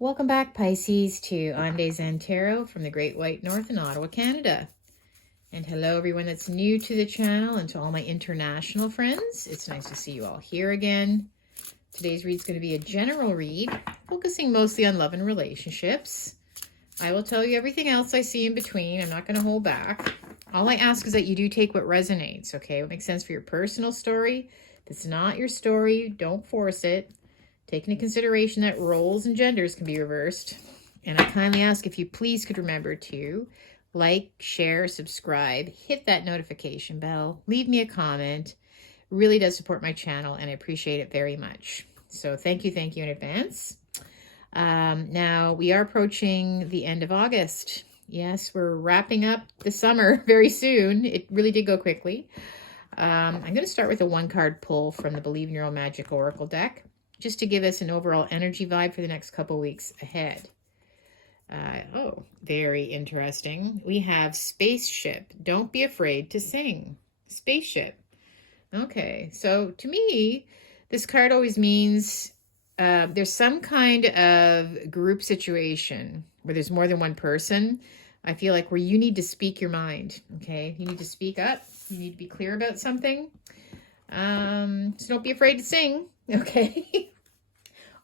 Welcome back, Pisces, to On Days and Tarot from the Great White North in Ottawa, Canada. And hello, everyone that's new to the channel, and to all my international friends. It's nice to see you all here again. Today's read's going to be a general read, focusing mostly on love and relationships. I will tell you everything else I see in between. I'm not going to hold back. All I ask is that you do take what resonates, okay? What makes sense for your personal story. If it's not your story, don't force it. Take into consideration that roles and genders can be reversed. And I kindly ask if you please could remember to like, share, subscribe, hit that notification bell, leave me a comment. It really does support my channel and I appreciate it very much. So thank you in advance. Now we are approaching the end of August. Yes, we're wrapping up the summer very soon. It really did go quickly. I'm going to start with a one-card pull from the Believe in Your Own Magic Oracle deck, just to give us an overall energy vibe for the next couple weeks ahead. Oh, very interesting. We have Spaceship. Don't be afraid to sing. Spaceship. Okay, so to me, this card always means there's some kind of group situation where there's more than one person. I feel like where you need to speak your mind, okay? You need to speak up. You need to be clear about something. So don't be afraid to sing, okay?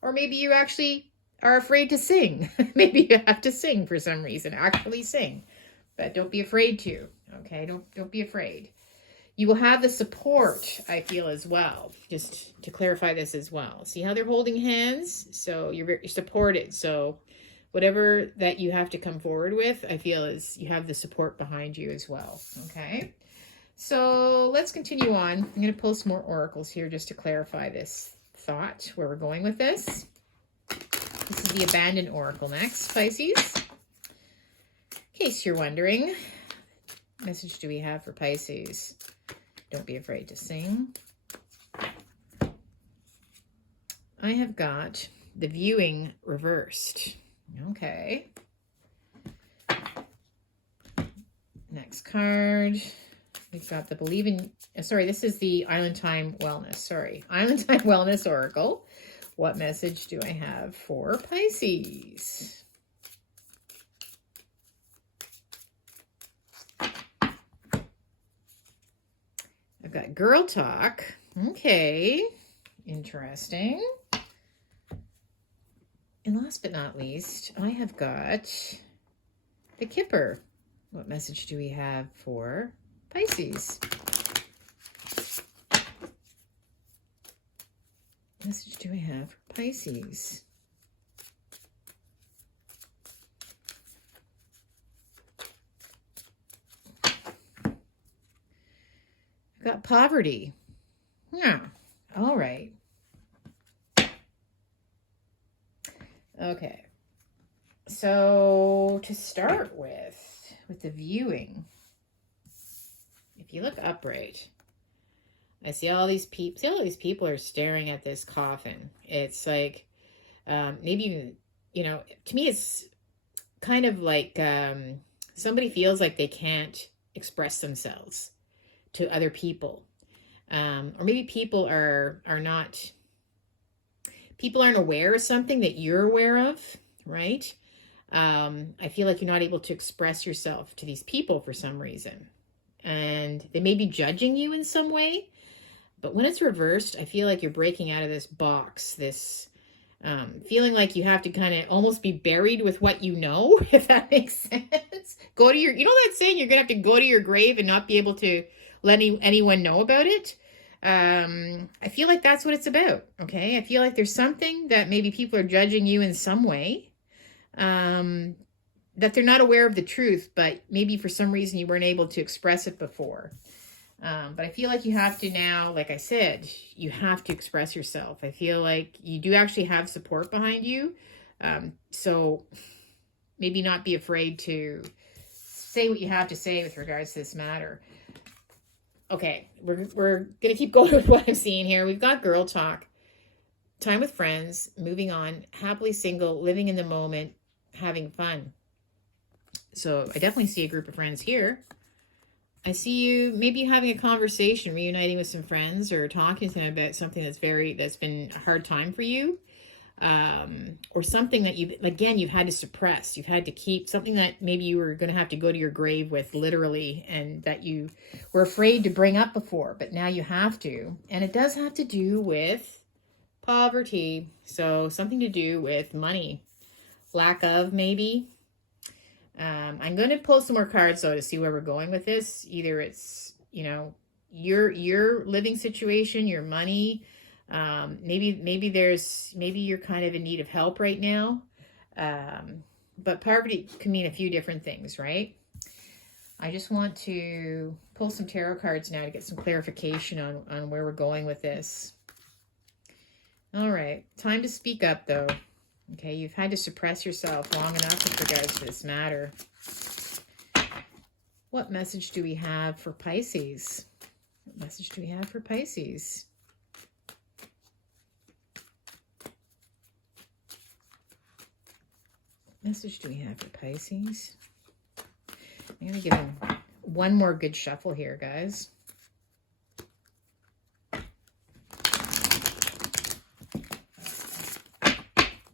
Or maybe you actually are afraid to sing. Maybe you have to sing for some reason, actually sing. But don't be afraid to, okay? Don't be afraid. You will have the support, I feel, as well. Just to clarify this as well. See how they're holding hands? So you're supported. So whatever that you have to come forward with, I feel is you have the support behind you as well, okay? So let's continue on. I'm going to pull some more oracles here just to clarify this thought, where we're going with this. This is the Abandoned Oracle next, Pisces. In case you're wondering, what message do we have for Pisces? Don't be afraid to sing. I have got the Viewing reversed. Okay. Next card. We've got the Believe in, sorry, this is the Island Time Wellness. Sorry, Island Time Wellness Oracle. What message do I have for Pisces? I've got Girl Talk. Okay, interesting. And last but not least, I have got the Kipper. What message do we have for Pisces? What message do I have for Pisces? I've got poverty. Yeah, all right. Okay. So to start with the Viewing, if you look upright, I see all these people. See, all these people are staring at this coffin. It's like, maybe even, you know, to me, it's kind of like somebody feels like they can't express themselves to other people, or maybe people aren't aware of something that you're aware of, right? I feel like you're not able to express yourself to these people for some reason. And they may be judging you in some way. But when it's reversed, I feel like you're breaking out of this box, this feeling like you have to kind of almost be buried with what you know, if that makes sense. Go to your, you know that saying, you're going to have to go to your grave and not be able to let anyone know about it? I feel like that's what it's about, okay? I feel like there's something that maybe people are judging you in some way, that they're not aware of the truth, but maybe for some reason you weren't able to express it before. But I feel like you have to now, like I said, you have to express yourself. I feel like you do actually have support behind you. So maybe not be afraid to say what you have to say with regards to this matter. Okay, we're going to keep going with what I'm seeing here. We've got Girl Talk, time with friends, moving on, happily single, living in the moment, having fun. So I definitely see a group of friends here. I see you maybe having a conversation, reuniting with some friends or talking to them about something that's been a hard time for you. or something that you've had to suppress. You've had to keep something that maybe you were going to have to go to your grave with, literally, and that you were afraid to bring up before, but now you have to. And it does have to do with poverty. So something to do with money, lack of, maybe. I'm going to pull some more cards though to see where we're going with this. Either it's, your living situation, your money. Maybe you're kind of in need of help right now. But poverty can mean a few different things, right? I just want to pull some tarot cards now to get some clarification on where we're going with this. All right, time to speak up though. Okay, you've had to suppress yourself long enough with regards to this matter. What message do we have for Pisces? What message do we have for Pisces? What message do we have for Pisces? I'm going to give him one more good shuffle here, guys.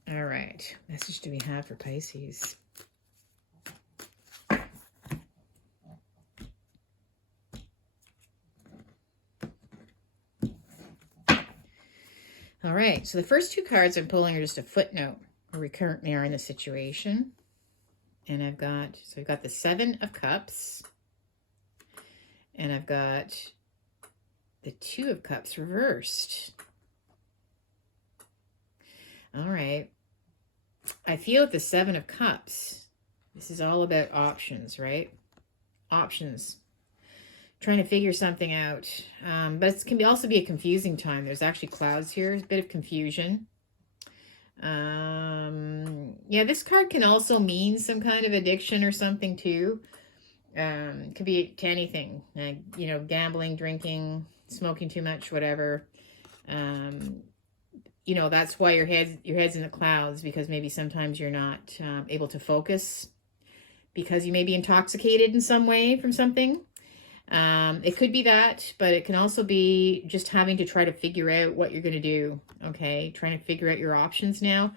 All right, message do we have for Pisces? All right, so the first two cards I'm pulling are just a footnote where we currently are in the situation. And we've got the Seven of Cups. And I've got the Two of Cups reversed. All right. I feel with the Seven of Cups, this is all about options, right? Options. Trying to figure something out. But it can also be a confusing time. There's actually clouds here. There's a bit of confusion. Yeah, this card can also mean some kind of addiction or something too. Could be to anything. Gambling, drinking, smoking too much, whatever. That's why your head's in the clouds, because maybe sometimes you're not able to focus because you may be intoxicated in some way from something. It could be that, but it can also be just having to try to figure out what you're going to do. Okay, trying to figure out your options now.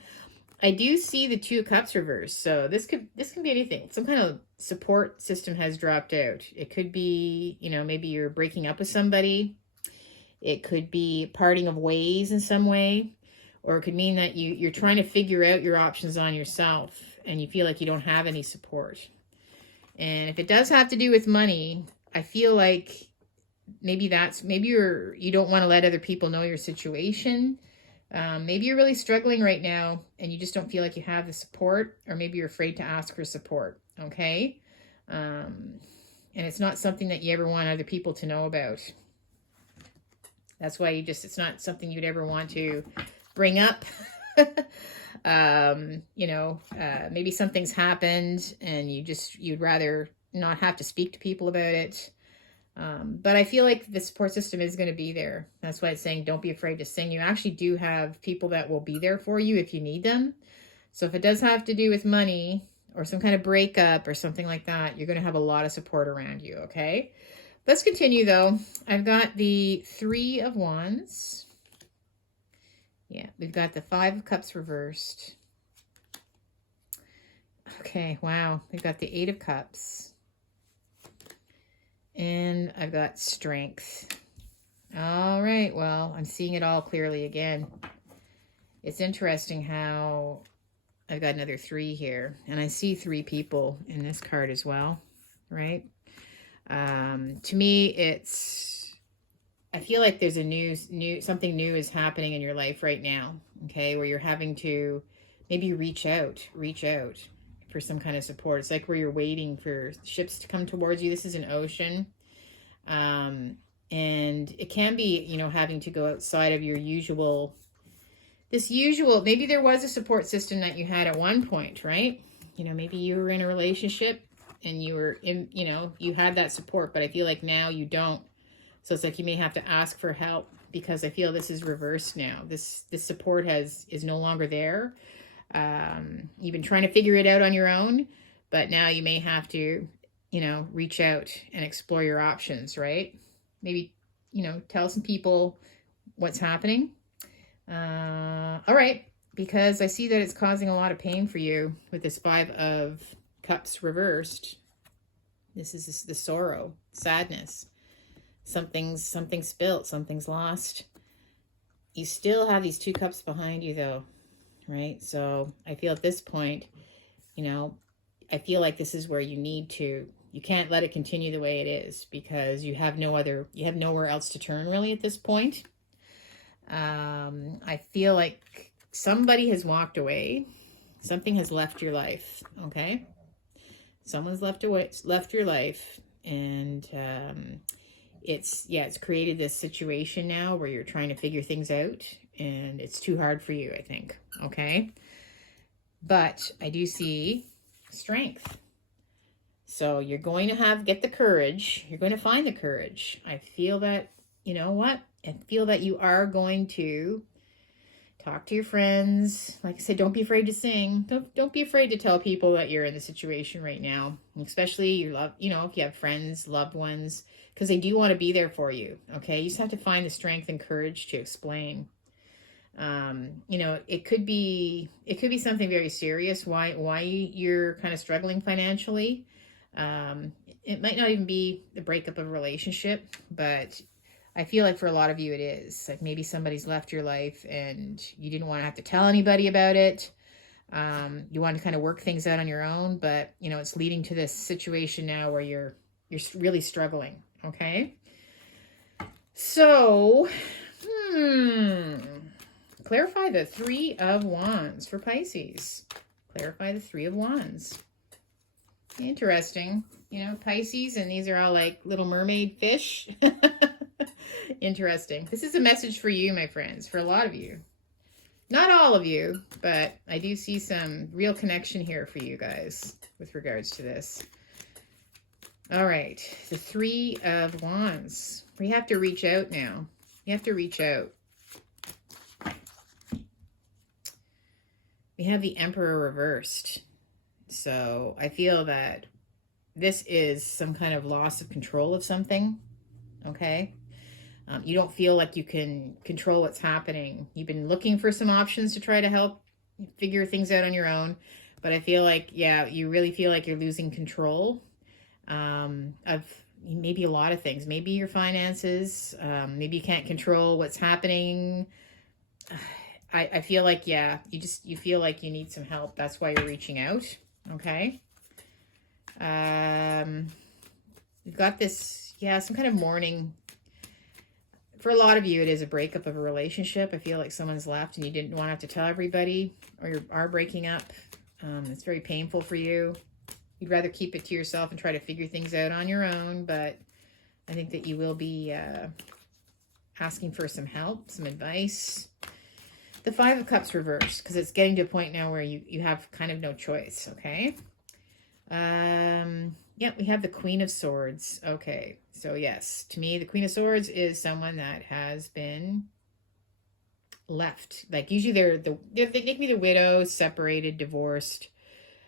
I do see the Two of Cups reversed, so this can be anything. Some kind of support system has dropped out. It could be, maybe you're breaking up with somebody. It could be parting of ways in some way, or it could mean that you're trying to figure out your options on yourself, and you feel like you don't have any support. And if it does have to do with money, I feel like maybe you don't want to let other people know your situation. Maybe you're really struggling right now and you just don't feel like you have the support, or maybe you're afraid to ask for support. Okay. And it's not something that you ever want other people to know about. That's why it's not something you'd ever want to bring up. Maybe something's happened and you'd rather not have to speak to people about it. But I feel like the support system is going to be there. That's why it's saying don't be afraid to sing. You actually do have people that will be there for you if you need them. So if it does have to do with money or some kind of breakup or something like that, you're going to have a lot of support around you, okay? Let's continue, though. I've got the Three of Wands. Yeah, we've got the Five of Cups reversed. Okay, wow. We've got the Eight of Cups. And I've got Strength. All right, well, I'm seeing it all clearly again. It's interesting how I've got another three here. And I see three people in this card as well, right? To me, I feel like there's something new is happening in your life right now, okay, where you're having to maybe reach out for some kind of support. It's like where you're waiting for ships to come towards you. This is an ocean. And it can be, having to go outside of your usual, maybe there was a support system that you had at one point, right? Maybe you were in a relationship and you were you had that support, but I feel like now you don't. So it's like you may have to ask for help, because I feel this is reversed now. This support is no longer there. You've been trying to figure it out on your own, but now you may have to, reach out and explore your options, right? Maybe, tell some people what's happening. All right, because I see that it's causing a lot of pain for you with this Five of Cups reversed. This is the sorrow, sadness. Something's spilt, something's lost. You still have these 2 cups behind you though, right? So I feel at this point, you know, I feel like this is where you can't let it continue the way it is, because you have nowhere else to turn really at this point. I feel like somebody has walked away. Something has left your life, okay? Someone's left your life, and it's created this situation now where you're trying to figure things out, and it's too hard for you, I think, okay? But I do see strength. So you're going to get the courage. You're going to find the courage. I feel that, you know what? I feel that you are going to talk to your friends. Like I said, don't be afraid to sing. Don't be afraid to tell people that you're in the situation right now, especially if you have friends, loved ones, because they do want to be there for you. Okay, you just have to find the strength and courage to explain. It could be something very serious. Why you're kind of struggling financially. It might not even be the breakup of a relationship, but I feel like for a lot of you it is. Like maybe somebody's left your life and you didn't want to have to tell anybody about it. You want to kind of work things out on your own, but it's leading to this situation now where you're really struggling. Okay. So, clarify the 3 of Wands for Pisces. Clarify the 3 of Wands. Interesting. Pisces, and these are all like little mermaid fish. Interesting. This is a message for you, my friends, for a lot of you. Not all of you, but I do see some real connection here for you guys with regards to this. All right. The 3 of Wands. We have to reach out now. You have to reach out. We have the Emperor reversed. So I feel that this is some kind of loss of control of something. Okay. You don't feel like you can control what's happening. You've been looking for some options to try to help figure things out on your own. But I feel like, you really feel like you're losing control of maybe a lot of things. Maybe your finances. Maybe you can't control what's happening. I feel like, you feel like you need some help. That's why you're reaching out. Okay. We've got this, some kind of mourning. For a lot of you, it is a breakup of a relationship. I feel like someone's left and you didn't want to have to tell everybody, or you are breaking up. It's very painful for you. You'd rather keep it to yourself and try to figure things out on your own, but I think that you will be asking for some help, some advice. The 5 of Cups reversed, because it's getting to a point now where you have kind of no choice, okay? We have the Queen of Swords. Okay, so yes, to me, the Queen of Swords is someone that has been left. Like usually they can be the widow, separated, divorced.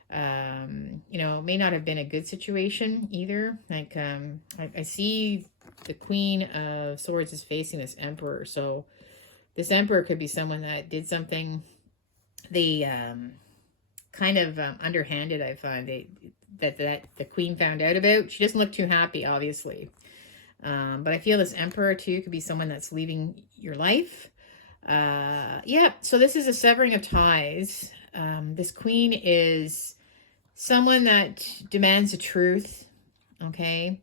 It may not have been a good situation either. Like I see the Queen of Swords is facing this Emperor, so this Emperor could be someone that did something they kind of underhanded. I find that the Queen found out about. She doesn't look too happy, obviously. But I feel this Emperor too could be someone that's leaving your life. So this is a severing of ties. This Queen is someone that demands the truth. Okay.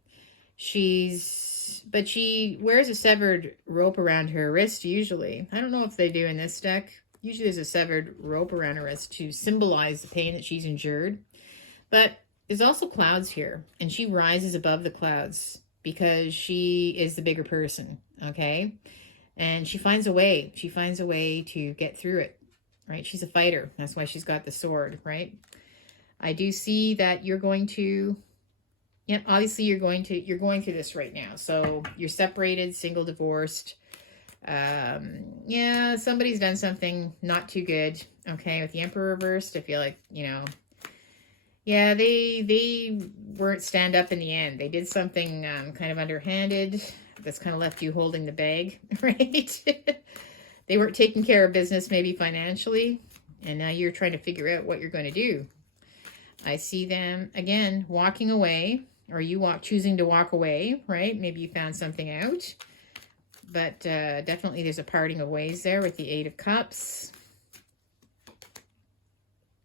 But she wears a severed rope around her wrist usually. I don't know if they do in this deck. Usually there's a severed rope around her wrist to symbolize the pain that she's endured. But there's also clouds here, and she rises above the clouds because she is the bigger person, okay? And she finds a way. She finds a way to get through it, right? She's a fighter. That's why she's got the sword, right? I do see that you're going to, obviously you're going through this right now. So you're separated, single, divorced. Somebody's done something not too good, okay? With the Emperor reversed, I feel like, they weren't stand up in the end. They did something kind of underhanded that's kind of left you holding the bag, right? They weren't taking care of business maybe financially. And now you're trying to figure out what you're going to do. I see them, again, walking away, or you choosing to walk away, right? Maybe you found something out. But definitely there's a parting of ways there with the Eight of Cups.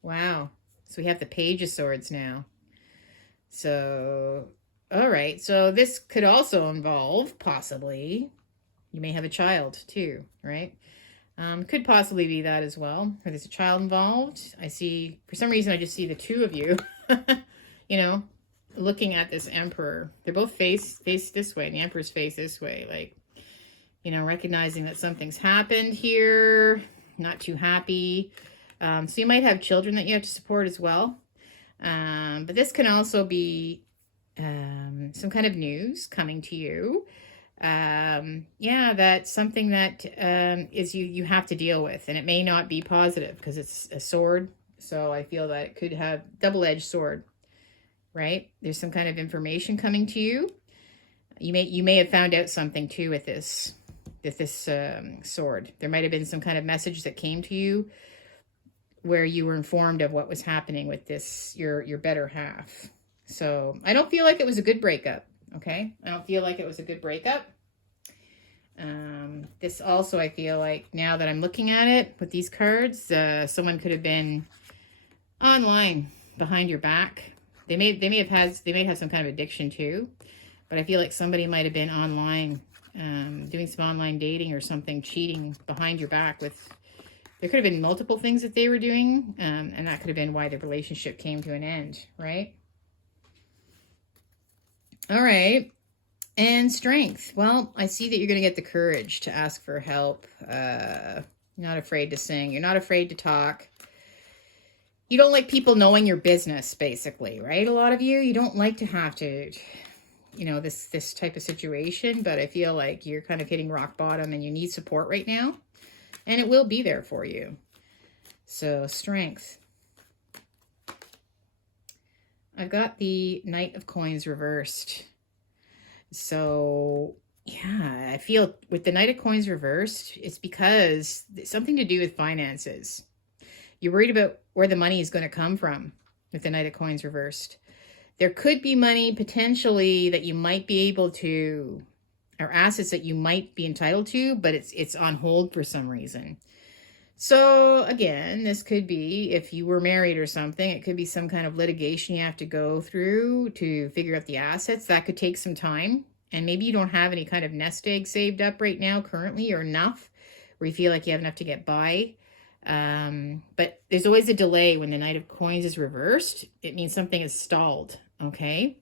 Wow. So we have the Page of Swords now. So, all right. So this could also involve, possibly, you may have a child too, right? Could possibly be that as well. Or there's a child involved. I see, for some reason, I just see the two of you, you know, looking at this Emperor. They're both face this way, and the Emperor's face this way, like, you know, recognizing that something's happened here, not too happy. So you might have children that you have to support as well. But this can also be some kind of news coming to you. Yeah, that's something that is you have to deal with. And it may not be positive because it's a sword. So I feel that it could have double-edged sword, right? There's some kind of information coming to you. You may have found out something too with this sword. There might have been some kind of message that came to you where you were informed of what was happening with this, your better half. So I don't feel like it was a good breakup, okay? I don't feel like it was a good breakup. This also, I feel like, now that I'm looking at it with these cards, someone could have been online behind your back. They may have some kind of addiction too, but I feel like somebody might have been online, doing some online dating or something, cheating behind your back with. There could have been multiple things that they were doing, and that could have been why the relationship came to an end, right? All right. And strength. Well, I see that you're going to get the courage to ask for help. You're not afraid to sing. You're not afraid to talk. You don't like people knowing your business, basically, right? A lot of you don't like to have to, you know, this type of situation, but I feel like you're kind of hitting rock bottom and you need support right now. And it will be there for you. So, strength. I've got the Knight of Coins reversed. So, yeah, I feel with the Knight of Coins reversed, it's because it's something to do with finances. You're worried about where the money is going to come from with the Knight of Coins reversed. There could be money potentially that you might be able to, or assets that you might be entitled to, but it's on hold for some reason. So again, this could be if you were married or something, it could be some kind of litigation you have to go through to figure out the assets. That could take some time. And maybe you don't have any kind of nest egg saved up right now currently or enough where you feel like you have enough to get by. But there's always a delay when the Knight of Coins is reversed. It means something is stalled, okay?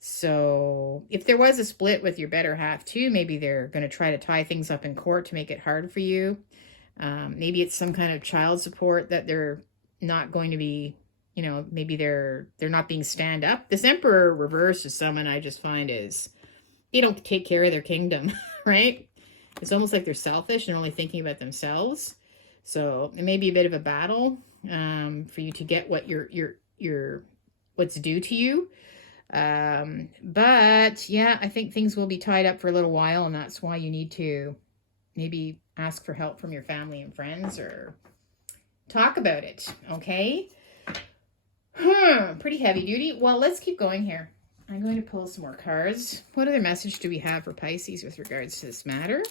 So if there was a split with your better half too, maybe they're going to try to tie things up in court to make it hard for you. Maybe it's some kind of child support that they're not going to be, you know, maybe they're not being stand up. This Emperor reverse is someone I just find is, they don't take care of their kingdom, right? It's almost like they're selfish and only thinking about themselves. So it may be a bit of a battle for you to get what what's due to you. But yeah, I think things will be tied up for a little while, and that's why you need to maybe ask for help from your family and friends or talk about it, okay? Pretty heavy duty. Well, let's keep going here. I'm going to pull some more cards. What other message do we have for Pisces with regards to this matter?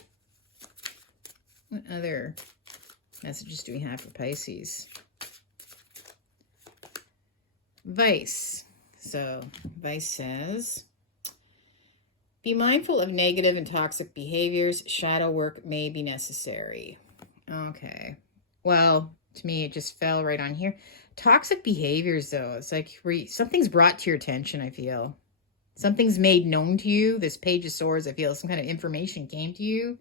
What other messages do we have for Pisces? Vice. So, Vice says, be mindful of negative and toxic behaviors. Shadow work may be necessary. Okay. Well, to me, it just fell right on here. Toxic behaviors, though, it's like something's brought to your attention, I feel. Something's made known to you. This Page of Swords, I feel some kind of information came to you.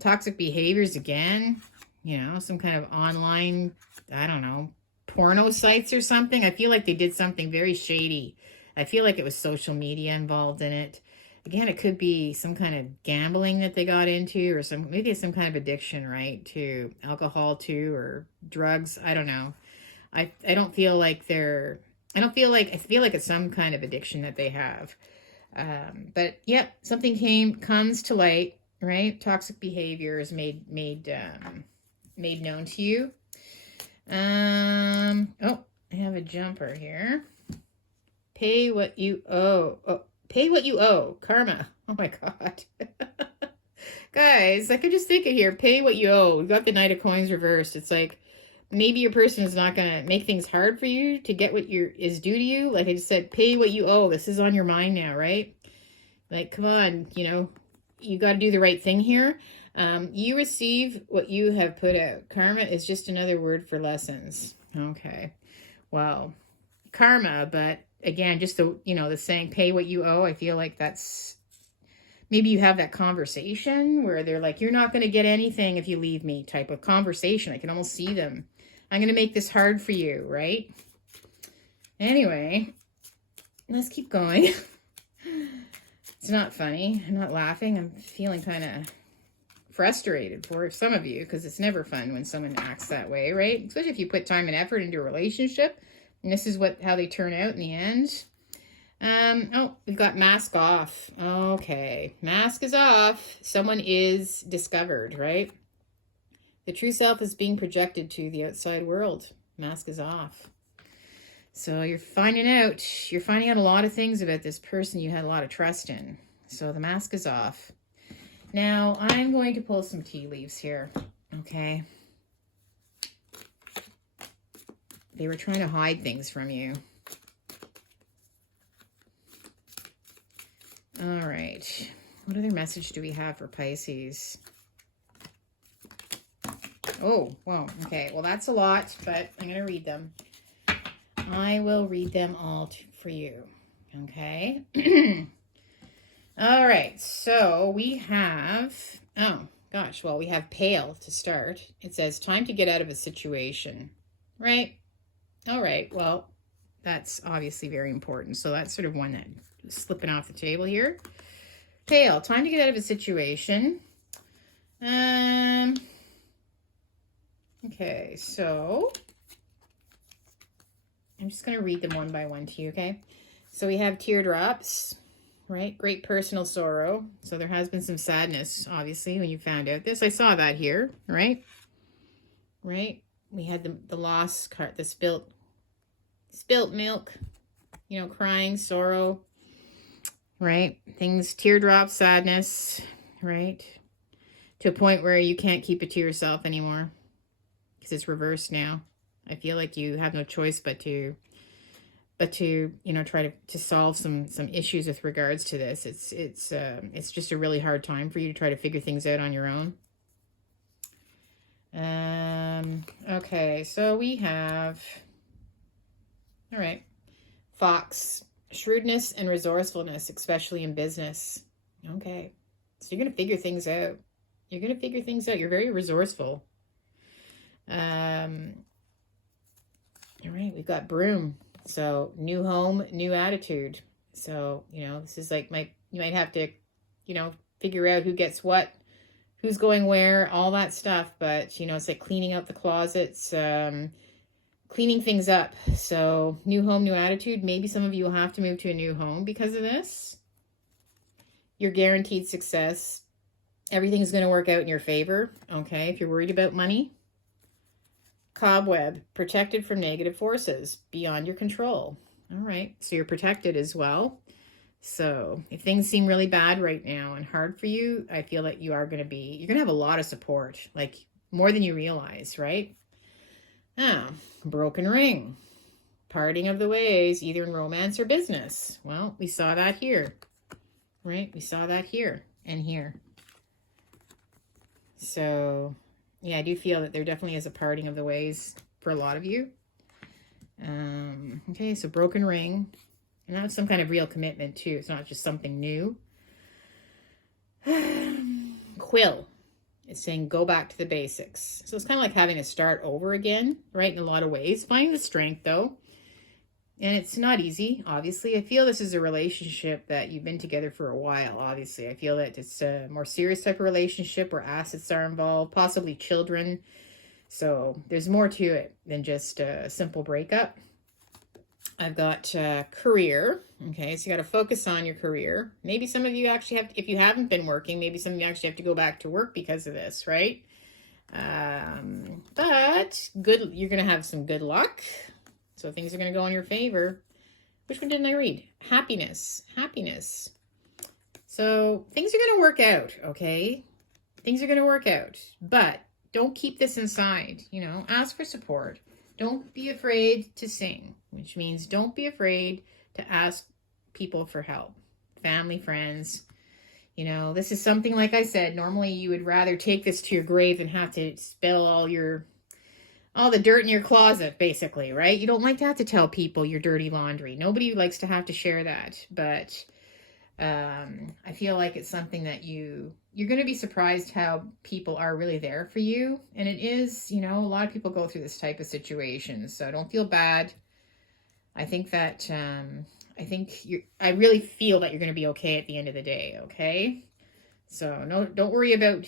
Toxic behaviors, again, you know, some kind of online, I don't know, porno sites or something. I feel like they did something very shady. I feel like it was social media involved in it. Again, it could be some kind of gambling that they got into, or maybe it's some kind of addiction, right, to alcohol too, or drugs. I don't know. I feel like it's some kind of addiction that they have. But yep, something comes to light, right? Toxic behavior is made known to you. Oh, I have a jumper here. Pay what you owe. Oh, pay what you owe. Karma. Oh my God. Guys, I could just think of here. Pay what you owe. We got the Knight of Coins reversed. It's like maybe your person is not going to make things hard for you to get what is due to you. Like I just said, pay what you owe. This is on your mind now, right? Like, come on, you got to do the right thing here. You receive what you have put out. Karma is just another word for lessons. Okay. Well, karma, but again, just the saying, pay what you owe. I feel like that's, maybe you have that conversation where they're like, you're not going to get anything if you leave me type of conversation. I can almost see them. I'm going to make this hard for you, right? Anyway, let's keep going. It's not funny. I'm not laughing. I'm feeling kind of frustrated for some of you because it's never fun when someone acts that way, right? Especially if you put time and effort into a relationship. And this is how they turn out in the end. Oh, we've got mask off. Okay, mask is off. Someone is discovered, right? The true self is being projected to the outside world. Mask is off. So you're finding out a lot of things about this person you had a lot of trust in. So the mask is off. Now I'm going to pull some tea leaves here, okay? They were trying to hide things from you. All right. What other message do we have for Pisces? Oh, well, okay. Well, that's a lot, but I'm going to read them. I will read them all for you. Okay. All right. So we have, oh gosh, well, we have pale to start. It says time to get out of a situation, right? All right. Well, that's obviously very important. So that's sort of one that is slipping off the table here. Pale, time to get out of a situation. Okay, so I'm just going to read them one by one to you, okay? So we have teardrops, right? Great personal sorrow. So there has been some sadness, obviously, when you found out this. I saw that here, right? Right? We had the loss card, the spilt milk, crying, sorrow, right? Things, teardrops, sadness, right? To a point where you can't keep it to yourself anymore because it's reversed now. I feel like you have no choice but to try to solve some issues with regards to this. It's just a really hard time for you to try to figure things out on your own. Okay, so we have, all right, Fox, shrewdness and resourcefulness, especially in business. Okay, so you're going to figure things out. You're very resourceful. All right, we've got broom. So new home, new attitude. So, this is like you might have to, figure out who gets what, who's going where, all that stuff. But, it's like cleaning out the closets, cleaning things up. So new home, new attitude. Maybe some of you will have to move to a new home because of this. You're guaranteed success. Everything's going to work out in your favor. Okay, if you're worried about money. Cobweb, protected from negative forces beyond your control. All right, so you're protected as well. So if things seem really bad right now and hard for you, I feel that you're going to have a lot of support, like more than you realize, right? Broken ring, parting of the ways, either in romance or business. Well, we saw that here, right? We saw that here and here. So yeah, I do feel that there definitely is a parting of the ways for a lot of you. Okay, so broken ring. And that was some kind of real commitment too. It's not just something new. Quill. It's saying go back to the basics. So it's kind of like having to start over again, right? In a lot of ways. Finding the strength though. And it's not easy, obviously. I feel this is a relationship that you've been together for a while, obviously. I feel that it's a more serious type of relationship where assets are involved, possibly children. So there's more to it than just a simple breakup. I've got career. Okay, so you got to focus on your career. Maybe some of you actually have, if you haven't been working, maybe some of you actually have to go back to work because of this, right? But good, you're going to have some good luck. So things are going to go in your favor. Which one didn't I read? Happiness. Happiness. So things are going to work out, okay? Things are going to work out. But don't keep this inside, you know. Ask for support. Don't be afraid to sing, which means don't be afraid to ask people for help. Family, friends. You know, this is something, like I said, normally you would rather take this to your grave than have to spill all the dirt in your closet, basically, right? You don't like to have to tell people your dirty laundry. Nobody likes to have to share that. But I feel like it's something that you're going to be surprised how people are really there for you. And it is, you know, a lot of people go through this type of situation. So don't feel bad. I think that, I really feel that you're going to be okay at the end of the day, okay? So no, don't worry about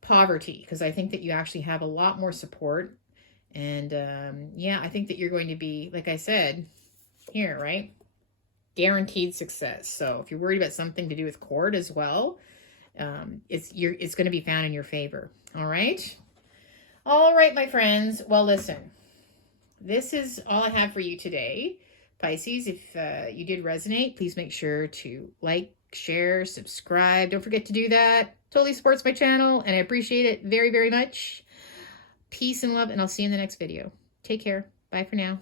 poverty, because I think that you actually have a lot more support. And yeah, I think that you're going to be, like I said, here, right? Guaranteed success. So if you're worried about something to do with court as well, it's going to be found in your favor. All right? All right, my friends. Well, listen, this is all I have for you today. Pisces, if you did resonate, please make sure to like, share, subscribe. Don't forget to do that. Totally supports my channel, and I appreciate it very, very much. Peace and love, and I'll see you in the next video. Take care. Bye for now.